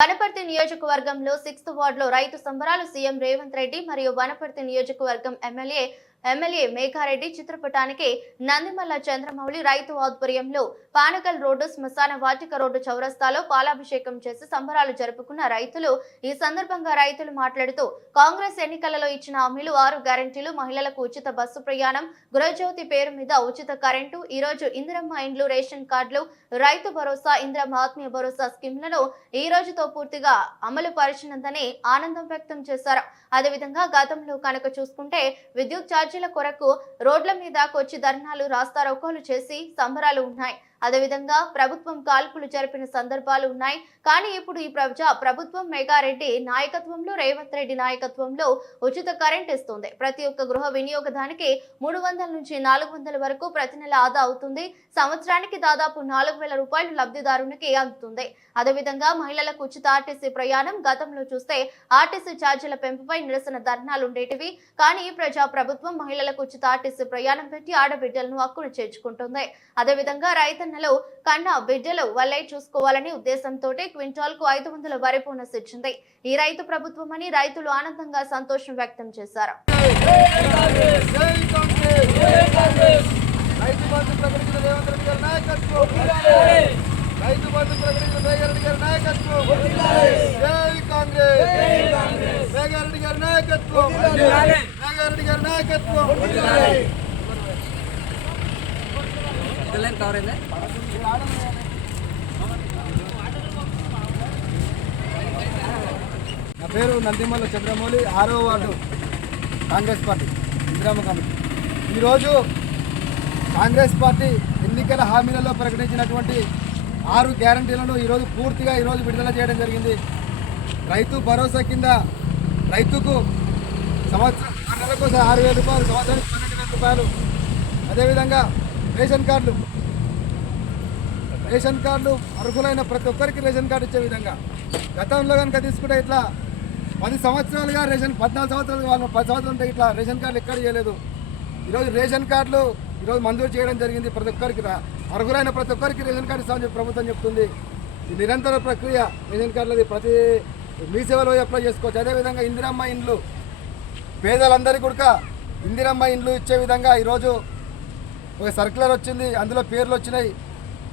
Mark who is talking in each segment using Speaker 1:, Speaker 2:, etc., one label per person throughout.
Speaker 1: వనపర్తి నియోజకవర్గంలో సిక్స్త్ వార్డులో రైతు సంబరాలు సీఎం రేవంత్ రెడ్డి మరియు వనపర్తి నియోజకవర్గం ఎమ్మెల్యే ఎమ్మెల్యే మేఘారెడ్డి చిత్రపటానికి నందిమల్ల చంద్రమౌళి రైతు ఆధ్వర్యంలో పానకల్ రోడ్డు శ్మశాన వాటిక రోడ్డు చౌరస్తాలో పాలాభిషేకం చేసి సంబరాలు జరుపుకున్న రైతులు ఈ సందర్భంగా రైతులు మాట్లాడుతూ కాంగ్రెస్ ఎన్నికలలో ఇచ్చిన హామీలు ఆరు గ్యారెంటీలు మహిళలకు ఉచిత బస్సు ప్రయాణం గృహజ్యోతి పేరు మీద ఉచిత కరెంటు ఈ రోజు ఇందిరమ్మ ఇండ్లు రేషన్ కార్డులు రైతు భరోసా ఇందిరమ్మ ఆత్మీయ భరోసా స్కీమ్లను ఈ రోజుతో పూర్తిగా అమలు పరిచినందని ఆనందం వ్యక్తం చేశారు. అదేవిధంగా గతంలో కనుక చూసుకుంటే విద్యుత్ ఛార్జీల కొరకు రోడ్ల మీద కొచ్చి ధర్నాలు రాస్తారోకోలు చేసి సంబరాలు ఉన్నాయి. అదేవిధంగా ప్రభుత్వం కాల్పులు జరిపిన సందర్భాలు ఉన్నాయి. కానీ ఇప్పుడు ఈ ప్రజా ప్రభుత్వం మెగారెడ్డి నాయకత్వంలో రేవంత్ రెడ్డి నాయకత్వంలో ఉచిత కరెంట్ ఇస్తుంది. ప్రతి ఒక్క గృహ వినియోగదానికి మూడు వందల నుంచి నాలుగు వందల వరకు ప్రతి నెల ఆదా అవుతుంది. సంవత్సరానికి దాదాపు నాలుగు వేల రూపాయలు లబ్ధిదారునికి అందుతుంది. అదేవిధంగా మహిళలకు ఉచిత ఆర్టీసీ ప్రయాణం గతంలో చూస్తే ఆర్టీసీ ఛార్జీల పెంపుపై నిరసన ధర్నాలు ఉండేటివి. కానీ ఈ ప్రజా ప్రభుత్వం మహిళలకు ఉచిత ఆర్టీసీ ప్రయాణం పెట్టి ఆడబిడ్డలను హక్కును చేర్చుకుంటుంది. అదేవిధంగా రైతన్నలు కన్నా బిడ్డలు వల్లే చూసుకోవాలని ఉద్దేశంతో క్వింటాల్కు ఐదు వందల వరి బోనస్ ఇచ్చింది. ఈ రైతు ప్రభుత్వం అని రైతులు ఆనందంగా సంతోషం వ్యక్తం చేశారు.
Speaker 2: రైతు బంధు ప్రకటించిన రేవంత్ రెడ్డి గారి నాయకత్వం రైతు గారి నాయకత్వం గారి నాయకత్వం రేగారెడ్డి గారి నా పేరు నందిమల్ల చంద్రమౌళి ఆరో ward Congress party Indiramma committee ఈరోజు కాంగ్రెస్ పార్టీ ఎన్నికల హామీలలో ప్రకటించినటువంటి ఆరు గ్యారంటీలను ఈరోజు పూర్తిగా ఈరోజు విడుదల చేయడం జరిగింది. రైతు భరోసా కింద రైతుకు సంవత్సరం ఆరు నెలలకు ఆరు వేల రూపాయలు సంవత్సరానికి పన్నెండు వేల రూపాయలు. అదేవిధంగా రేషన్ కార్డులు రేషన్ కార్డులు అర్హులైన ప్రతి ఒక్కరికి రేషన్ కార్డు ఇచ్చే విధంగా. గతంలో కనుక తీసుకుంటే ఇట్లా పది సంవత్సరాలుగా రేషన్ పద్నాలుగు సంవత్సరాలు వాళ్ళు పది సంవత్సరాలు ఉంటే ఇట్లా రేషన్ కార్డులు ఎక్కడ చేయలేదు ఈరోజు రేషన్ కార్డులు ఈరోజు మంజూరు చేయడం జరిగింది ప్రతి ఒక్కరికి అర్హులైన ప్రతి ఒక్కరికి రేషన్ కార్డు ఇస్తామని చెప్పి ప్రభుత్వం చెప్తుంది. ఇది నిరంతర ప్రక్రియ రేషన్ కార్డులది ప్రతి మీ సేవలో అప్లై చేసుకోవచ్చు. అదేవిధంగా ఇందిరమ్మ ఇండ్లు పేదలందరికీ కూడా ఇందిరమ్మ ఇండ్లు ఇచ్చే విధంగా ఈరోజు ఒక సర్క్యులర్ వచ్చింది అందులో పేర్లు వచ్చినాయి.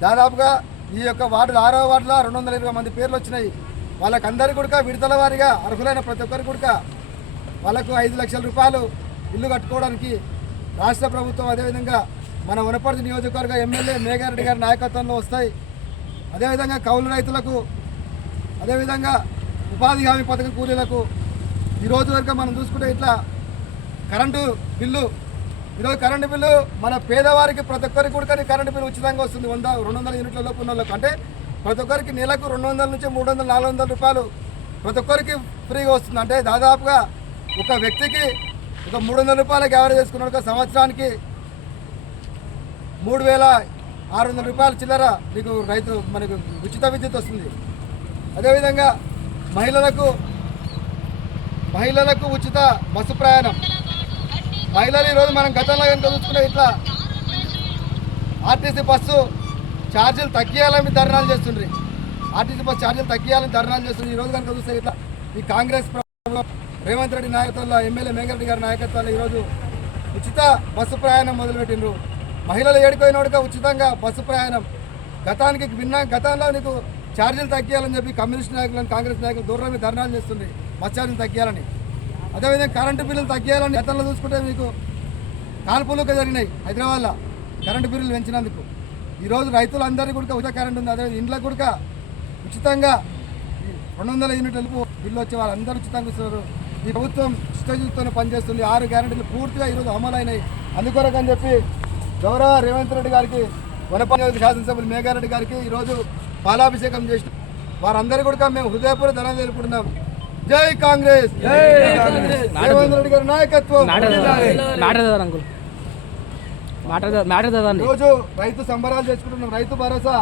Speaker 2: దాదాపుగా ఈ యొక్క వార్డు ఆరో వార్డులో రెండు వందల ఇరవై మంది పేర్లు వచ్చినాయి. వాళ్ళకందరికీ కూడా విడతల వారిగా అర్హులైన ప్రతి ఒక్కరి కూడా వాళ్ళకు ఐదు లక్షల రూపాయలు ఇల్లు కట్టుకోవడానికి రాష్ట్ర ప్రభుత్వం అదేవిధంగా మన వనపర్తి నియోజకవర్గ ఎమ్మెల్యే మేఘారెడ్డి గారి నాయకత్వంలో వస్తాయి. అదేవిధంగా కౌలు రైతులకు అదేవిధంగా ఉపాధి హామీ పథకం కూలీలకు ఈరోజు వరకు మనం చూసుకుంటే ఇట్లా కరెంటు బిల్లు ఈరోజు కరెంటు బిల్లు మన పేదవారికి ప్రతి ఒక్కరికి కూడా కరెంటు బిల్లు ఉచితంగా వస్తుంది. వంద రెండు వందల యూనిట్ల లోపు ఉన్న వాళ్ళకి. అంటే ప్రతి ఒక్కరికి నెలకు రెండు వందల నుంచి మూడు వందల నాలుగు వందల రూపాయలు ప్రతి ఒక్కరికి ఫ్రీగా వస్తుంది. అంటే దాదాపుగా ఒక వ్యక్తికి ఒక మూడు వందల రూపాయలకి యావరేజ్ చేసుకున్న ఒక సంవత్సరానికి మూడు వేల ఆరు వందల రూపాయల చిల్లర మీకు రైతు మనకు ఉచిత విద్యుత్ వస్తుంది. అదేవిధంగా మహిళలకు మహిళలకు ఉచిత బస్సు ప్రయాణం. మహిళలు ఈరోజు మనం గతంలో కనుక చూసుకునే ఇట్లా ఆర్టీసీ బస్సు ఛార్జీలు తగ్గియాలని ధర్నాలు చేస్తుండ్రి. ఆర్టీసీ బస్సు ఛార్జీలు తగ్గియాలని ధర్నాలు చేస్తుంది ఈరోజు కనుక చూస్తే ఇట్లా ఈ కాంగ్రెస్ ప్రభుత్వం రేవంత్ రెడ్డి నాయకత్వంలో ఎమ్మెల్యే మేఘరెడ్డి గారి నాయకత్వంలో ఈరోజు ఉచిత బస్సు ప్రయాణం మొదలుపెట్టిండ్రు. మహిళలు ఏడిపోయినోడుగా ఉచితంగా బస్సు ప్రయాణం. గతానికి భిన్న గతంలో నీకు ఛార్జీలు తగ్గియాలని చెప్పి కమ్యూనిస్ట్ నాయకులను కాంగ్రెస్ నాయకులు దూరం మీద ధర్నాలు చేస్తుంది బస్ ఛార్జీలు తగ్గియాలని. అదేవిధంగా కరెంటు బిల్లులు తగ్గేయాలని గతంలో చూసుకుంటే మీకు కాల్పులుగా జరిగినాయి హైదరాబాద్లో కరెంటు బిల్లులు పెంచినందుకు. ఈరోజు రైతులందరికీ కూడా ఉచిత కరెంట్ ఉంది. అదే ఇంట్లో కూడా ఉచితంగా రెండు వందల యూనిట్లకు బిల్లు వచ్చే వాళ్ళందరూ ఉచితంగా ఇస్తున్నారు. ఈ ప్రభుత్వం ఇష్టజుతో పనిచేస్తుంది. ఆరు గ్యారెంటీలు పూర్తిగా ఈరోజు అమలైనాయి. అందుకొరకు అని చెప్పి గౌరవ రేవంత్ రెడ్డి గారికి వనపల్లి శాసనసభ్యులు మేఘారెడ్డి గారికి ఈరోజు పాలాభిషేకం చేసిన వారందరూ కూడా మేము హృదయపూర్వ ధనం తెలుపుకుంటున్నాం. జై కాంగ్రెస్. రేవంత్ రెడ్డి గారి నాయకత్వం. రోజు రైతు సంబరాలు చేసుకుంటున్నాం రైతు భరోసా.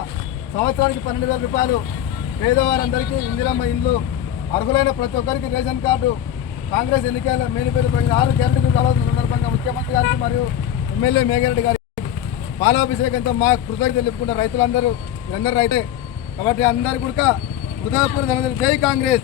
Speaker 2: సంవత్సరానికి పన్నెండు వేల రూపాయలు. పేదవారందరికీ ఇందిరమ్మ ఇండ్లు. అర్హులైన ప్రతి ఒక్కరికి రేషన్ కార్డు. కాంగ్రెస్ ఎన్నికల మేనిపేరు ప్రకటన ఆరు గ్యారెంటీలు కలవసిన సందర్భంగా ముఖ్యమంత్రి గారికి మరియు ఎమ్మెల్యే మేఘారెడ్డి గారికి పాలాభిషేకంతో మా కృతజ్ఞతలు చెప్పుకుంటారు రైతులందరూ. వీరందరూ రైతే. కాబట్టి అందరు కూడా ధనంజయ జై కాంగ్రెస్.